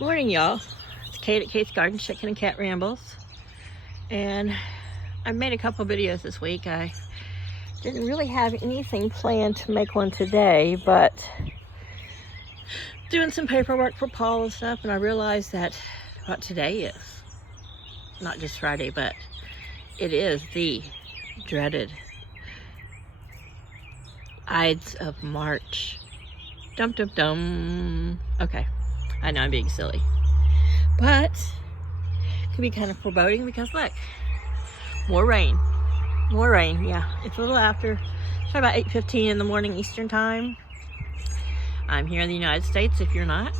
Morning, y'all. It's Kate at Kate's Garden, Chicken and Cat Rambles. And I made a couple videos this week. I didn't really have anything planned to make one today, but doing some paperwork for Paul and stuff, and I realized that what today is. Not just Friday, but it is the dreaded Ides of March. Dum dum dum. Okay, I know I'm being silly, but it could be kind of foreboding because look, more rain. Yeah, it's a little after. It's about 8:15 in the morning Eastern time. I'm here in the United States. If you're not,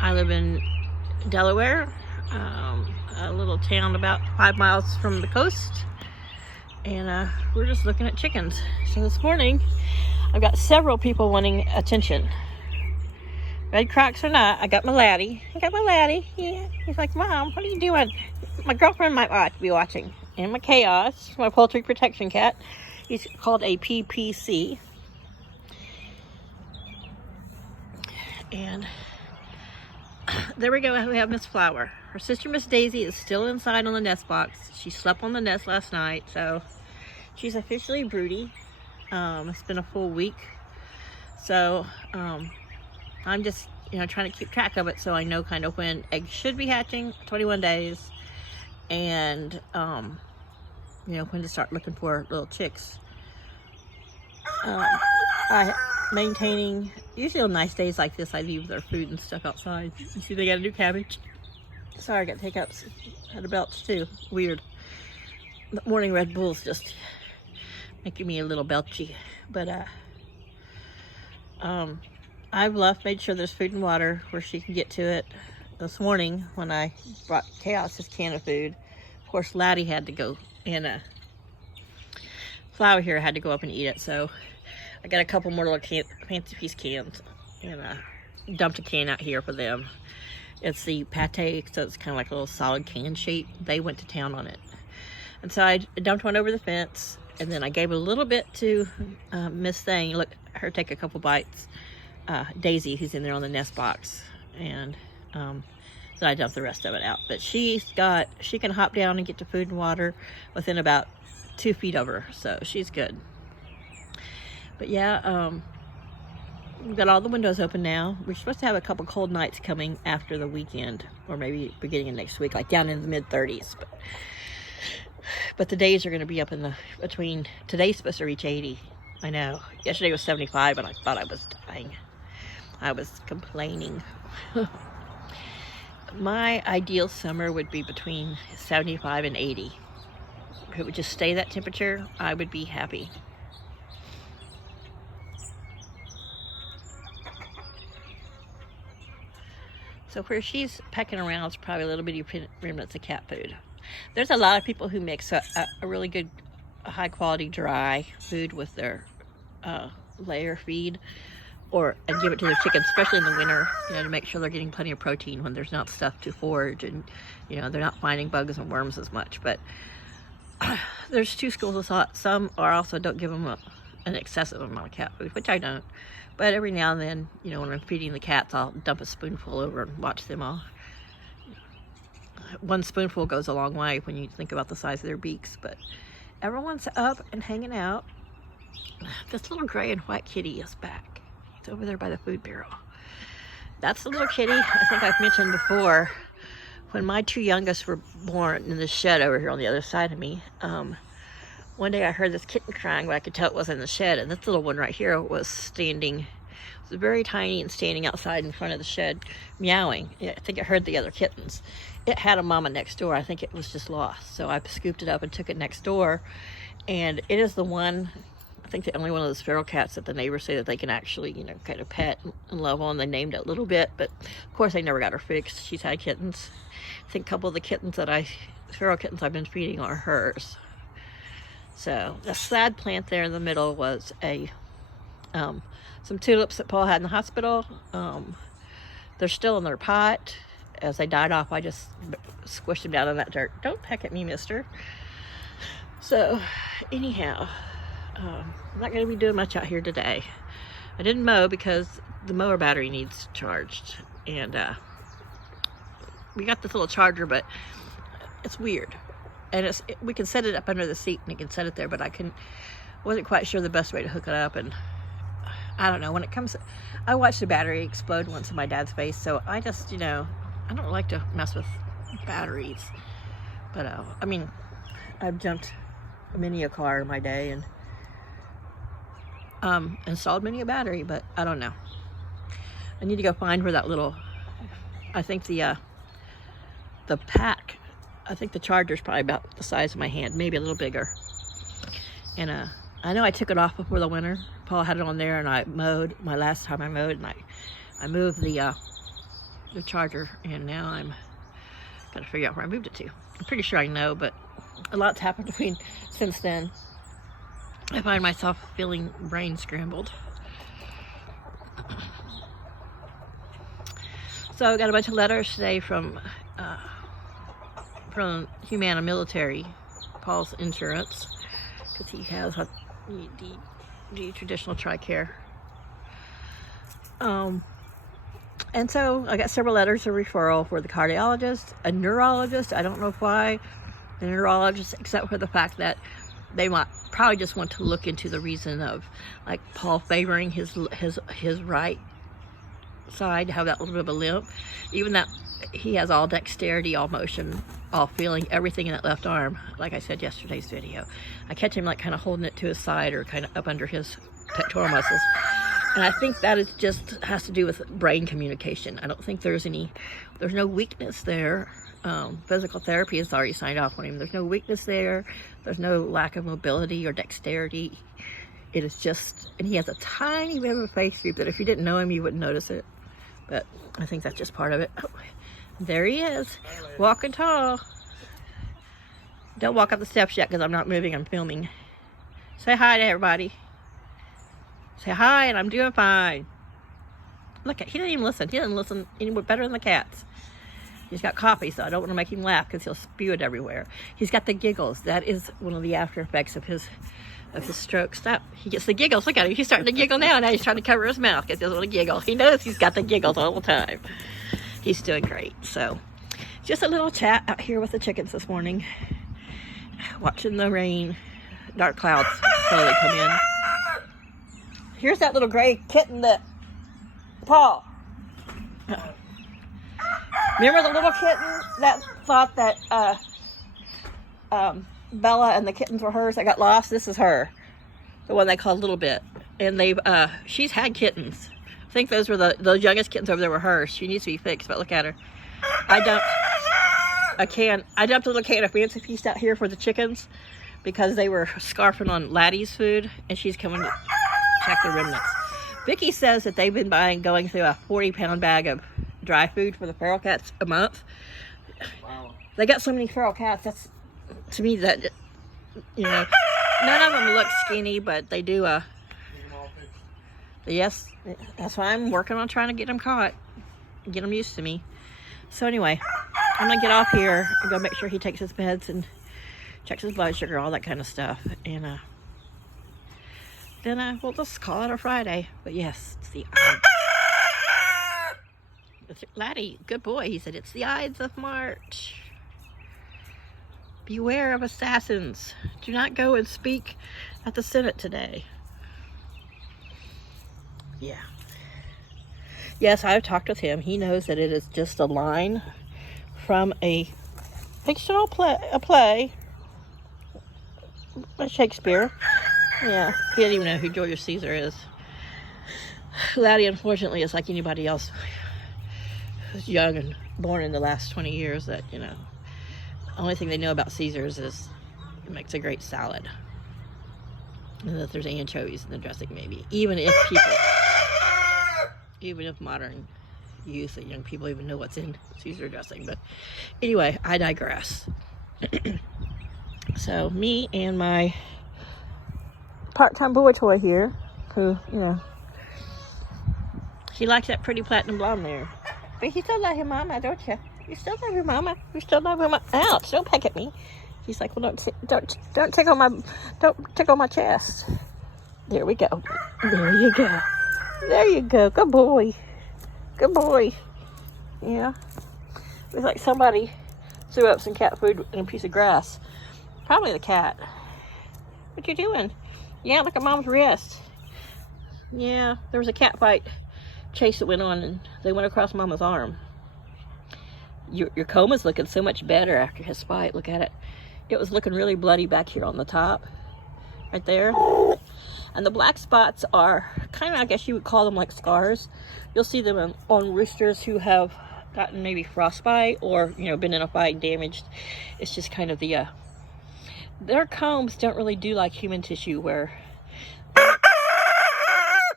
I live in Delaware, a little town about 5 miles from the coast, and we're just looking at chickens. So this morning, I've got several people wanting attention. Red Crocs or not, I got my laddie. Yeah. He's like, Mom, what are you doing? My girlfriend might be watching. And my Chaos, my poultry protection cat. He's called a PPC. And there we go. We have Miss Flower. Her sister, Miss Daisy, is still inside on the nest box. She slept on the nest last night, so she's officially broody. It's been a full week. So, I'm just, trying to keep track of it so I know kind of when eggs should be hatching, 21 days, and, when to start looking for little chicks. Maintaining, usually on nice days like this, I leave their food and stuff outside. You see they got a new cabbage. Sorry, I got hiccups. Had a belch too. Weird. The morning Red Bull's just making me a little belchy. But, I've made sure there's food and water where she can get to it. This morning when I brought Chaos his can of food, of course Laddie had to go, and Flower here had to go up and eat it, so I got a couple more little fancy piece cans, and dumped a can out here for them. It's the pate, so it's kind of like a little solid can shape. They went to town on it, and so I dumped one over the fence, and then I gave a little bit to Miss Thing. Look, her take a couple bites. Daisy, who's in there on the nest box, and then I dumped the rest of it out. But she can hop down and get to food and water within about 2 feet of her, so she's good. But yeah, we've got all the windows open now. We're supposed to have a couple cold nights coming after the weekend, or maybe beginning of next week, like down in the mid-30s. But the days are going to be up in the between. Today's supposed to reach 80. I know. Yesterday was 75, and I thought I was dying. I was complaining. My ideal summer would be between 75 and 80. If it would just stay that temperature, I would be happy. So where she's pecking around is probably a little bitty remnants of cat food. There's a lot of people who mix a really good, high quality dry food with their layer feed, and give it to their chickens, especially in the winter, to make sure they're getting plenty of protein when there's not stuff to forage, and they're not finding bugs and worms as much. But there's two schools of thought. Some are also don't give them an excessive amount of cat food, which I don't. But every now and then, when I'm feeding the cats, I'll dump a spoonful over and watch them all. One spoonful goes a long way when you think about the size of their beaks. But everyone's up and hanging out. This little gray and white kitty is back. It's over there by the food barrel. That's the little kitty I think I've mentioned before. When my two youngest were born in the shed over here on the other side of me, one day I heard this kitten crying, but I could tell it wasn't in the shed. And this little one right here was standing. It was very tiny and standing outside in front of the shed, meowing. I think it heard the other kittens. It had a mama next door. I think it was just lost. So I scooped it up and took it next door. And it is the one, I think the only one of those feral cats that the neighbors say that they can actually, kind of pet and love on. They named it a little bit, but of course they never got her fixed. She's had kittens. I think a couple of the kittens feral kittens I've been feeding are hers. So the sad plant there in the middle was some tulips that Paul had in the hospital. They're still in their pot. As they died off, I just squished them down in that dirt. Don't peck at me, mister. So anyhow, I'm not going to be doing much out here today. I didn't mow because the mower battery needs charged, and we got this little charger, but it's weird. And we can set it up under the seat and you can set it there, but wasn't quite sure the best way to hook it up. And I don't know, when it comes, I watched the battery explode once in my dad's face, so I just, you know, I don't like to mess with batteries. But, I mean, I've jumped many a car in my day and installed many a battery, but I don't know. I need to go find where that little, I think the pack, I think the charger's probably about the size of my hand, maybe a little bigger. And I know I took it off before the winter. Paul had it on there, and I mowed, my last time I mowed, and I moved the charger, and now I'm gotta figure out where I moved it to. I'm pretty sure I know, but a lot's happened since then. I find myself feeling brain scrambled. So I got a bunch of letters today from Humana Military, Paul's insurance, because he has the traditional TRICARE. And so I got several letters of referral for the cardiologist, a neurologist. I don't know why the neurologist, except for the fact that they might probably just want to look into the reason of, like, Paul favoring his right side, have that little bit of a limp. Even that he has all dexterity, all motion, all feeling, everything in that left arm. Like I said yesterday's video, I catch him like kind of holding it to his side or kind of up under his pectoral muscles. And I think that is just has to do with brain communication. I don't think there's no weakness there. Physical therapy has already signed off on him. There's no weakness there. There's no lack of mobility or dexterity. It is just, and he has a tiny bit of a face droop that if you didn't know him, you wouldn't notice it. But I think that's just part of it. Oh, there he is, walking tall. Don't walk up the steps yet because I'm not moving, I'm filming. Say hi to everybody. Say hi, and I'm doing fine. Look, he didn't even listen. He didn't listen any better than the cats. He's got coffee, so I don't want to make him laugh because he'll spew it everywhere. He's got the giggles. That is one of the after effects of his stroke. Stop. He gets the giggles. Look at him. He's starting to giggle now. Now he's trying to cover his mouth because he doesn't want to giggle. He knows he's got the giggles all the time. He's doing great. So, just a little chat out here with the chickens this morning. Watching the rain, dark clouds slowly come in. Here's that little gray kitten that Paul. Remember the little kitten that thought that Bella and the kittens were hers that got lost? This is her, the one they called Little Bit. And she's had kittens. I think those were the youngest kittens over there were hers. She needs to be fixed, but look at her. I dumped a little can of Fancy Feast out here for the chickens because they were scarfing on Laddie's food, and she's coming to check the remnants. Vicky says that they've been going through a 40-pound bag of dry food for the feral cats a month. Wow. They got so many feral cats. That's, to me, that, you know, none of them look skinny, but they do. Yes, that's why I'm working on trying to get them caught, get them used to me. So anyway, I'm gonna get off here and go make sure he takes his meds and checks his blood sugar, all that kind of stuff, and then we'll just call it a Friday. But yes, it's the Laddie, good boy. He said it's the Ides of March. Beware of assassins. Do not go and speak at the Senate today. Yeah. Yes, I've talked with him. He knows that it is just a line from a fictional play by Shakespeare. Yeah, he didn't even know who Julius Caesar is. Laddie, unfortunately, is like anybody else who's young and born in the last 20 years that, you know, the only thing they know about Caesars is it makes a great salad. And that there's anchovies in the dressing, maybe. Even if modern youth and young people even know what's in Caesar dressing. But anyway, I digress. So me and my part-time boy toy here, who, you know, she likes that pretty platinum blonde there. But you still love your mama, don't you? You still love your mama. You still love your mama. Ouch! Don't peck at me. She's like, well, don't tickle my chest. There we go. There you go. There you go. Good boy. Good boy. Yeah. It was like somebody threw up some cat food in a piece of grass. Probably the cat. What you doing? Yeah, look at Mom's wrist. Yeah, there was a cat fight chase that went on, and they went across Mama's arm. Your coma's looking so much better after his fight. Look at it. It was looking really bloody back here on the top. Right there. And the black spots are kind of, I guess you would call them like scars. You'll see them on roosters who have gotten maybe frostbite or, you know, been in a fight and damaged. It's just kind of the, their combs don't really do like human tissue where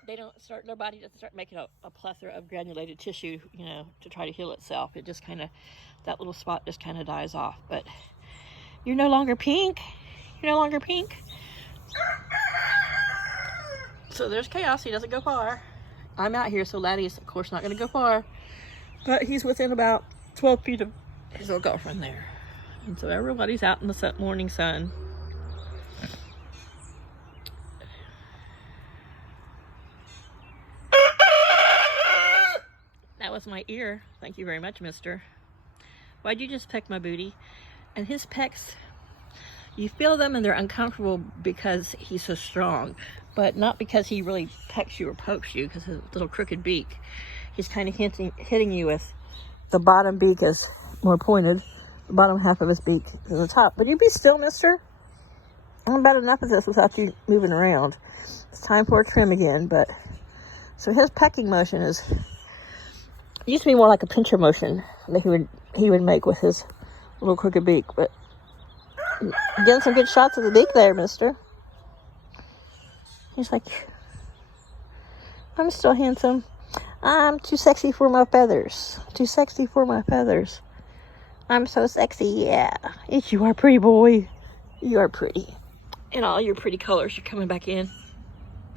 they don't start, their body doesn't start making a plethora of granulated tissue, you know, to try to heal itself. It just kind of, that little spot just kind of dies off. But you're no longer pink. You're no longer pink. So there's Chaos. He doesn't go far. I'm out here, so Laddie is, of course, not going to go far. But he's within about 12 feet of his little girlfriend there. And so everybody's out in the morning sun. That was my ear. Thank you very much, mister. Why'd you just peck my booty? And his pecks, you feel them and they're uncomfortable because he's so strong, but not because he really pecks you or pokes you, because his little crooked beak. He's kind of hitting you with the bottom beak is more pointed. The bottom half of his beak is the top. But you be still, mister. I'm about enough of this without you moving around. It's time for a trim again. But so his pecking motion is, it used to be more like a pincher motion that he would make with his little crooked beak. But getting some good shots of the beak there, mister. He's like, I'm still handsome. I'm too sexy for my feathers. Too sexy for my feathers. I'm so sexy, yeah. Yes, you are pretty, boy. You are pretty. And all your pretty colors are coming back in.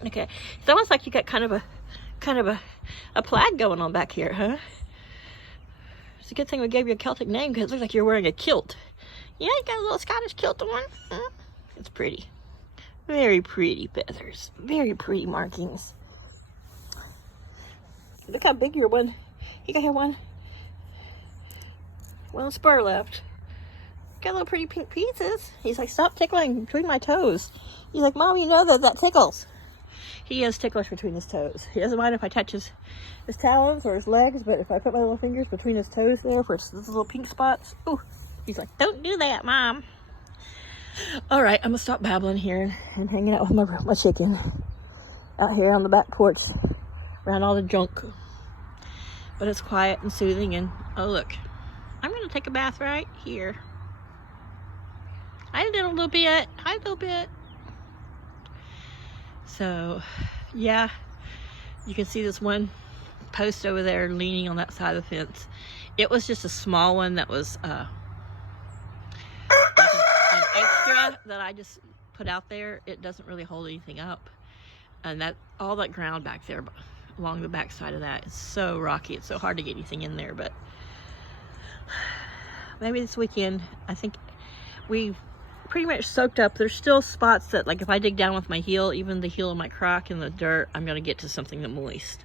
Okay. It's almost like you got kind of a plaid going on back here, huh? It's a good thing we gave you a Celtic name because it looks like you're wearing a kilt. Yeah, you got a little Scottish kilt on. Huh? It's pretty. Very pretty feathers. Very pretty markings. Look how big your one. You got one spur left. Got little pretty pink pieces. He's like, stop tickling between my toes. He's like, Mom, you know that tickles. He is ticklish between his toes. He doesn't mind if I touch his talons or his legs, but if I put my little fingers between his toes there for those little pink spots, ooh, he's like, don't do that, Mom. All right, I'm gonna stop babbling here and hanging out with my chicken out here on the back porch around all the junk. But it's quiet and soothing, and oh look, I'm gonna take a bath right here. I did a little bit. Hi, a little bit. So, yeah, you can see this one post over there leaning on that side of the fence. It was just a small one that was like an extra that I just put out there. It doesn't really hold anything up. And that all that ground back there along the back side of that is so rocky. It's so hard to get anything in there. But maybe this weekend, I think we've pretty much soaked up. There's still spots that, like, if I dig down with my heel, even the heel of my crock in the dirt, I'm going to get to something that's moist.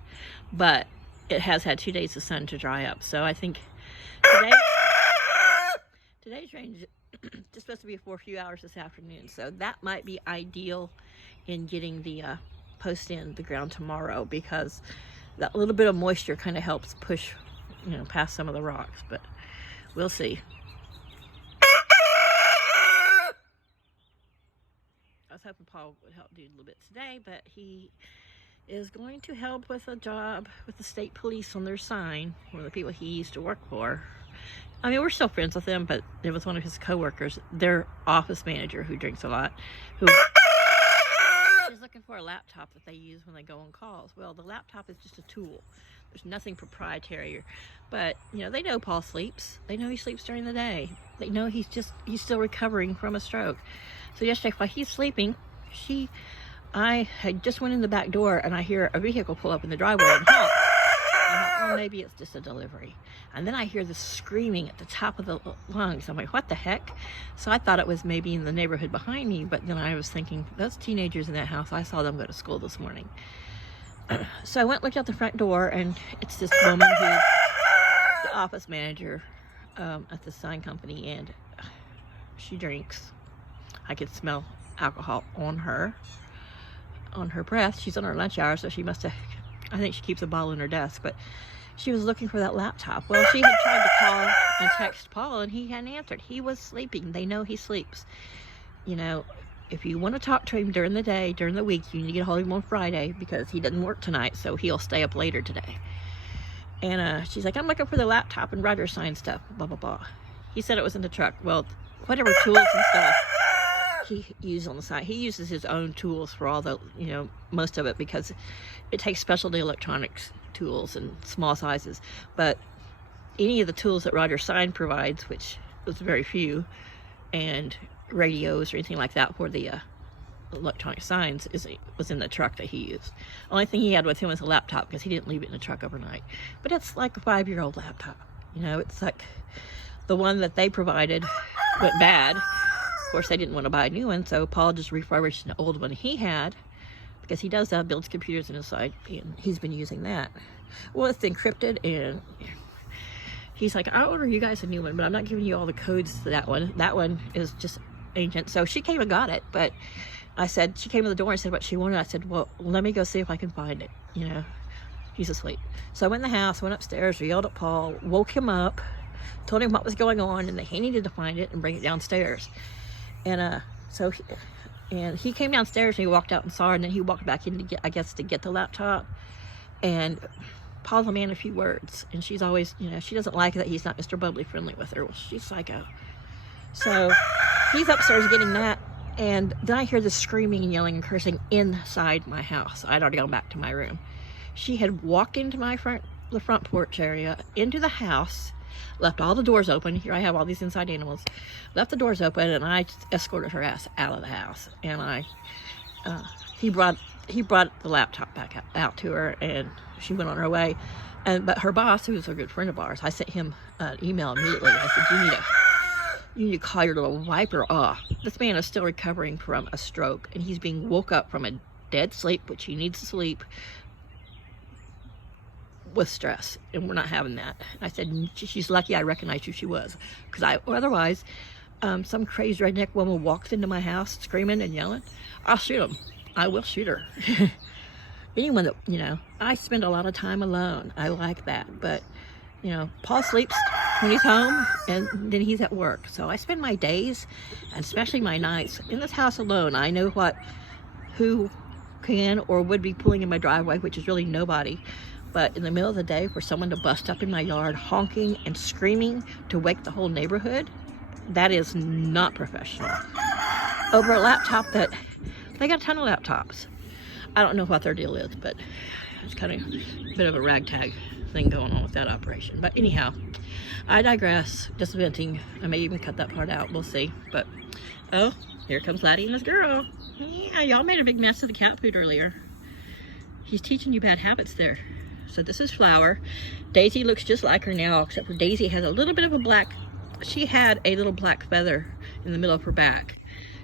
But it has had 2 days of sun to dry up. So I think today's rain is just supposed to be for a few hours this afternoon. So that might be ideal in getting the post in the ground tomorrow, because that little bit of moisture kind of helps push, you know, past some of the rocks. But we'll see. I was hoping Paul would help do a little bit today, but he is going to help with a job with the state police on their sign, one of the people he used to work for. I mean, we're still friends with him, but it was one of his coworkers, their office manager, who drinks a lot, who is looking for a laptop that they use when they go on calls. Well, the laptop is just a tool. There's nothing proprietary. But, you know, they know Paul sleeps. They know he sleeps during the day. They know he's still recovering from a stroke. So yesterday, while he's sleeping, I had just went in the back door and I hear a vehicle pull up in the driveway and honk. I thought, well, maybe it's just a delivery. And then I hear this screaming at the top of the lungs. I'm like, what the heck? So I thought it was maybe in the neighborhood behind me, but then I was thinking, those teenagers in that house, I saw them go to school this morning. So I went and looked out the front door, and it's this woman who's the office manager at the sign company, and she drinks. I could smell alcohol on her breath. She's on her lunch hour, so she must have, I think she keeps a bottle in her desk, but she was looking for that laptop. Well, she had tried to call and text Paul, and he hadn't answered. He was sleeping. They know he sleeps. You know, if you want to talk to him during the day, during the week, you need to get a hold of him on Friday, because he doesn't work tonight, so he'll stay up later today. And she's like, I'm looking for the laptop and Roger signed stuff, blah, blah, blah. He said it was in the truck. Well, whatever tools and stuff he used on the side, he uses his own tools for all the, you know, most of it, because it takes specialty electronics tools and small sizes. But any of the tools that Roger Sign provides, which was very few, and radios or anything like that for the electronic signs, was in the truck that he used. Only thing he had with him was a laptop, because he didn't leave it in the truck overnight. But it's like a 5-year-old laptop. You know, it's like the one that they provided went bad. Of course, they didn't want to buy a new one, so Paul just refurbished an old one he had, because he does builds computers on his side, and he's been using that. Well, it's encrypted, and he's like, I'll order you guys a new one, but I'm not giving you all the codes to that one. That one is just ancient. So she came and got it, but I said, she came to the door and said what she wanted. I said, well, let me go see if I can find it. You know, he's asleep. So I went in the house, went upstairs, yelled at Paul, woke him up, told him what was going on, and that he needed to find it and bring it downstairs. And he came downstairs and he walked out and saw her, and then he walked back in to get, I guess, to get the laptop. And Paul's a man of few words, and she's always, you know, she doesn't like that he's not Mr. Bubbly friendly with her. Well, she's psycho. So he's upstairs getting that, and then I hear this screaming and yelling and cursing inside my house. I'd already gone back to my room. She had walked into the front porch area, into the house, left all the doors open. Here I have all these inside animals. Left the doors open, and I escorted her ass out of the house. And he brought the laptop back out to her, and she went on her way. But her boss, who was a good friend of ours, I sent him an email immediately. I said, you need to call your little viper off. This man is still recovering from a stroke, and he's being woke up from a dead sleep, which he needs to sleep, with stress, and we're not having that. And I said, she's lucky I recognized who she was, because otherwise, some crazy redneck woman walks into my house screaming and yelling, I'll shoot him. I will shoot her. Anyone that, you know, I spend a lot of time alone. I like that. But, you know, Paul sleeps when he's home, and then he's at work. So I spend my days, and especially my nights, in this house alone. I know who can or would be pulling in my driveway, which is really nobody. But in the middle of the day, for someone to bust up in my yard honking and screaming to wake the whole neighborhood, that is not professional. Over a laptop that, they got a ton of laptops. I don't know what their deal is, but it's kind of a bit of a ragtag thing going on with that operation. But anyhow, I digress, just venting. I may even cut that part out, we'll see. But, oh, here comes Laddie and this girl. Yeah, y'all made a big mess of the cat food earlier. He's teaching you bad habits there. So this is Flower. Daisy looks just like her now, except for Daisy has a little bit of a black, she had a little black feather in the middle of her back.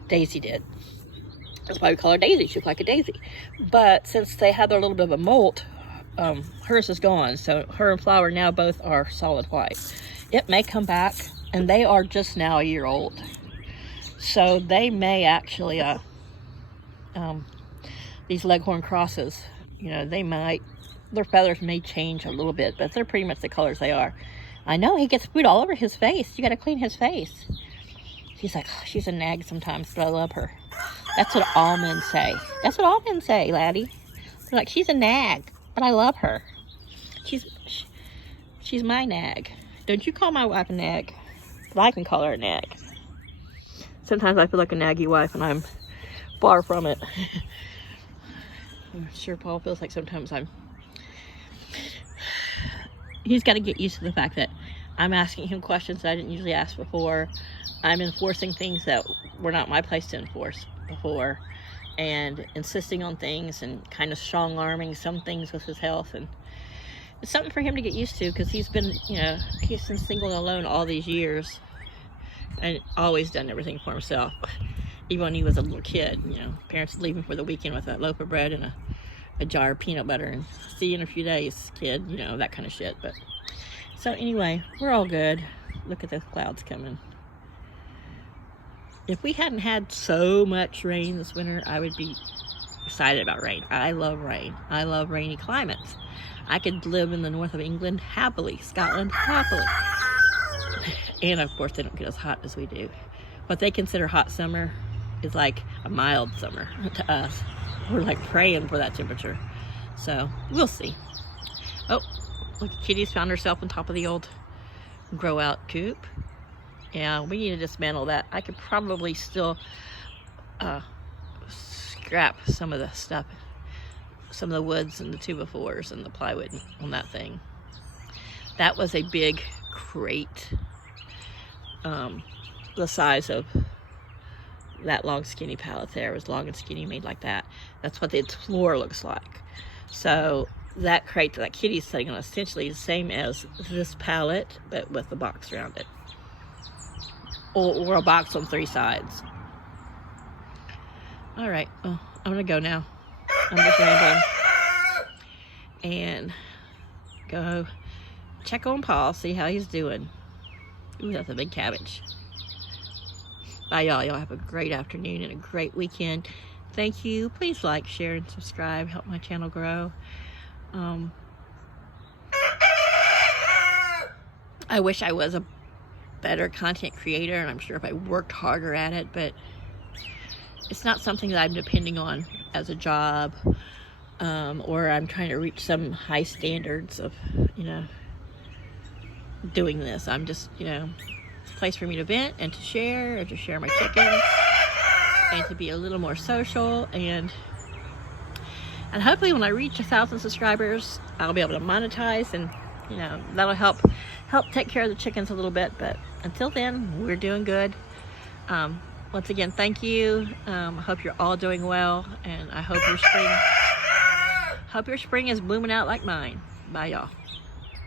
Daisy did. That's why we call her Daisy. She looks like a daisy. But since they had their little bit of a molt, hers is gone. So her and Flower now both are solid white. It may come back, and they are just now a year old. So they may actually, these Leghorn crosses, you know, they might, their feathers may change a little bit, but they're pretty much the colors they are. I know, he gets food all over his face. You gotta clean his face. She's like, oh, she's a nag sometimes, but I love her. That's what all men say. That's what all men say, Laddie. They're like, she's a nag, but I love her. She's my nag. Don't you call my wife a nag, but I can call her a nag. Sometimes I feel like a naggy wife, and I'm far from it. I'm sure Paul feels like sometimes he's got to get used to the fact that I'm asking him questions that I didn't usually ask before. I'm enforcing things that were not my place to enforce before, and insisting on things and kind of strong-arming some things with his health. And it's something for him to get used to, because he's been, you know, he's been single and alone all these years and always done everything for himself. Even when he was a little kid, you know, parents would leave him for the weekend with a loaf of bread and a jar of peanut butter and see you in a few days, kid, you know, that kind of shit. But so anyway, we're all good. Look at those clouds coming. If we hadn't had so much rain this winter, I would be excited about rain. I love rain. I love rainy climates. I could live in the north of England happily, Scotland happily. And of course, they don't get as hot as we do. What they consider hot summer is like a mild summer to us. We're like praying for that temperature. So we'll see. Oh, look, Kitty's found herself on top of the old grow out coop. Yeah, we need to dismantle that. I could probably still scrap some of the stuff, some of the woods and the 2x4s and the plywood on that thing. That was a big crate, the size of that long skinny pallet there. It was long and skinny, made like that. That's what the floor looks like. So that crate that Kitty's sitting on essentially is the same as this pallet, but with a box around it. Or a box on 3 sides. All right, well, I'm gonna go now. I'm just rambling. And go check on Paul, see how he's doing. Ooh, that's a big cabbage. Bye, y'all. Y'all have a great afternoon and a great weekend. Thank you. Please like, share, and subscribe. Help my channel grow. I wish I was a better content creator, and I'm sure if I worked harder at it, but it's not something that I'm depending on as a job, or I'm trying to reach some high standards of, doing this. I'm just, it's a place for me to vent and to share my chickens and to be a little more social, and hopefully when I reach 1,000 subscribers, I'll be able to monetize, and that'll help take care of the chickens a little bit. But until then, we're doing good. Once again, thank you. I hope you're all doing well, and I hope your spring is blooming out like mine. Bye, y'all.